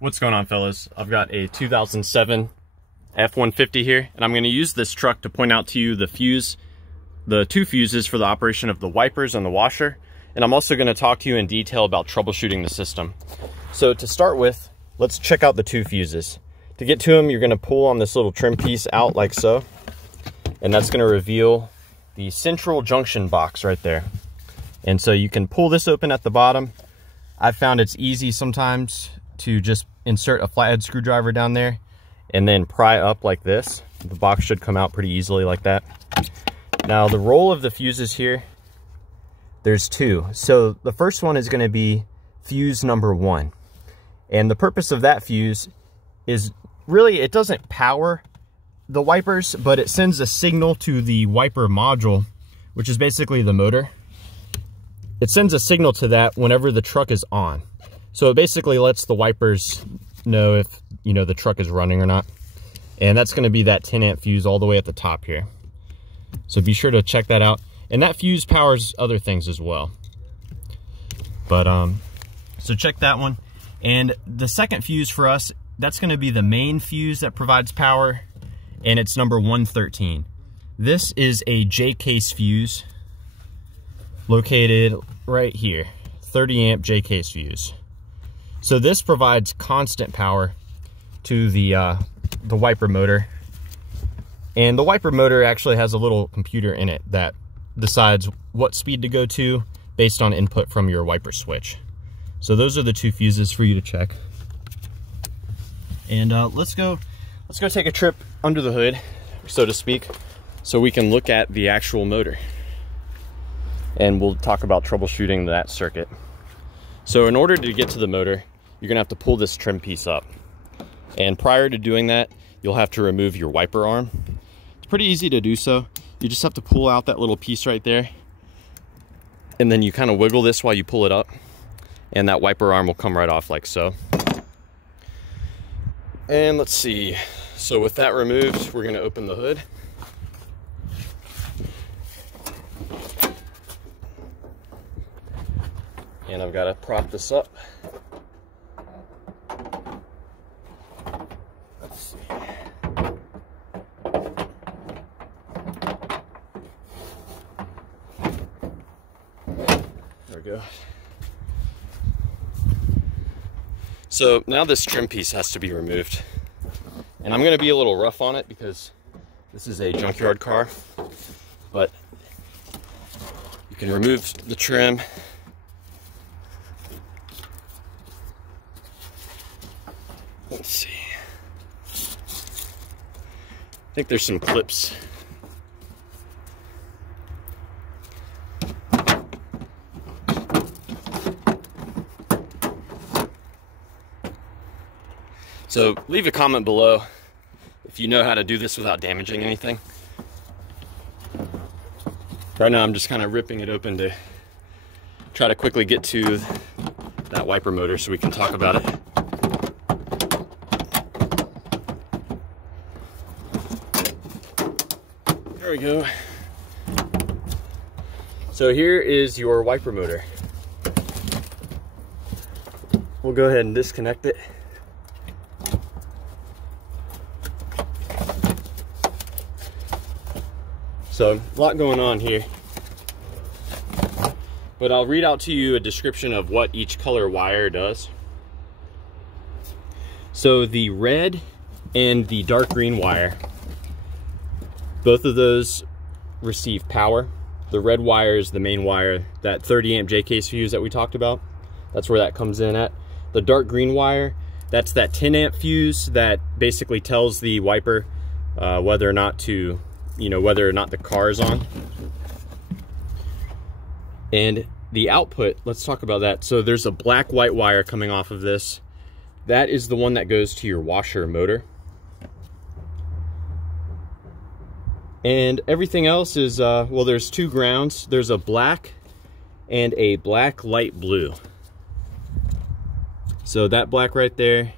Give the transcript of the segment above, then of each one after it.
What's going on, fellas? I've got a 2007 F150 here, and I'm going to use this truck to point out to you the two fuses for the operation of the wipers and the washer, and I'm also going to talk to you in detail about troubleshooting the system. So to start with, let's check out the two fuses. To get to them, you're going to pull on this little trim piece out like so, and that's going to reveal the central junction box right there. And so you can pull this open at the bottom. I've found it's easy sometimes to just insert a flathead screwdriver down there and then pry up like this. The box should come out pretty easily like that. Now the roll of the fuses here, there's two. So the first one is going to be fuse number 1. And the purpose of that fuse is really, it doesn't power the wipers, but it sends a signal to the wiper module, which is basically the motor. It sends a signal to that whenever the truck is on. So it basically lets the wipers know if, the truck is running or not. And that's going to be that 10 amp fuse all the way at the top here. So be sure to check that out. And that fuse powers other things as well. But, so check that one. And the second fuse for us, that's going to be the main fuse that provides power. And it's number 113. This is a J-case fuse located right here. 30 amp J-case fuse. So this provides constant power to the wiper motor. And the wiper motor actually has a little computer in it that decides what speed to go to based on input from your wiper switch. So those are the two fuses for you to check. And let's go take a trip under the hood, so to speak, so we can look at the actual motor. And we'll talk about troubleshooting that circuit. So in order to get to the motor, you're gonna have to pull this trim piece up. And prior to doing that, you'll have to remove your wiper arm. It's pretty easy to do so. You just have to pull out that little piece right there. And then you kind of wiggle this while you pull it up. And that wiper arm will come right off like so. And let's see. So with that removed, we're gonna open the hood. And I've got to prop this up. Let's see. There we go. So now this trim piece has to be removed. And I'm going to be a little rough on it because this is a junkyard car. But you can remove the trim. Let's see. I think there's some clips. So leave a comment below if you know how to do this without damaging anything. Right now I'm just kind of ripping it open to try to quickly get to that wiper motor so we can talk about it. There we go. So here is your wiper motor. We'll go ahead and disconnect it. So a lot going on here. But I'll read out to you a description of what each color wire does. So the red and the dark green wire, both of those receive power. The red wire is the main wire, that 30 amp J-case fuse that we talked about. That's where that comes in at. The dark green wire, that's that 10 amp fuse that basically tells the wiper whether or not to, whether or not the car is on. And the output, let's talk about that. So there's a black white wire coming off of this. That is the one that goes to your washer motor. And everything else is, well, there's two grounds. There's a black and a black light blue. So that black right there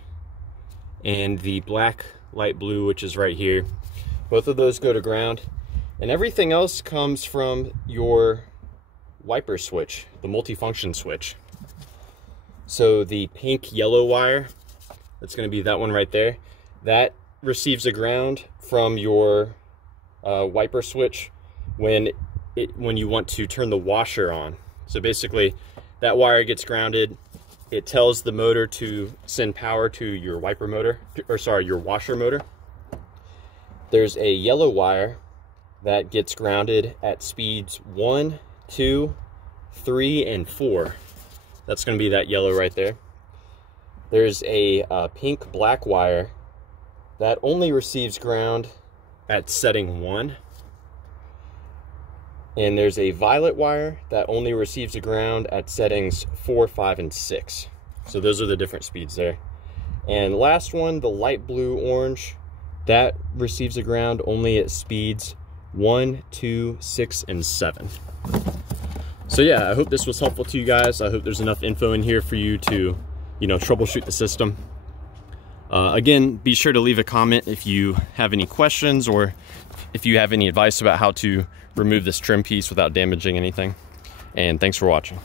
and the black light blue, which is right here, both of those go to ground. And everything else comes from your wiper switch, the multifunction switch. So the pink yellow wire, That's going to be that one right there. That receives a ground from your wiper switch when you want to turn the washer on. So basically, that wire gets grounded. It tells the motor to send power to your wiper motor, or sorry, your washer motor. There's a yellow wire that gets grounded at speeds 1, 2, 3, and 4. That's going to be that yellow right there. There's a pink black wire that only receives ground at setting 1. And there's a violet wire that only receives a ground at settings 4, 5, and 6. So those are the different speeds there. And last one, the light blue orange, that receives a ground only at speeds 1, 2, 6, and 7. So yeah, I hope this was helpful to you guys. I hope there's enough info in here for you to, you know, troubleshoot the system. Again, be sure to leave a comment if you have any questions or if you have any advice about how to remove this trim piece without damaging anything. And thanks for watching.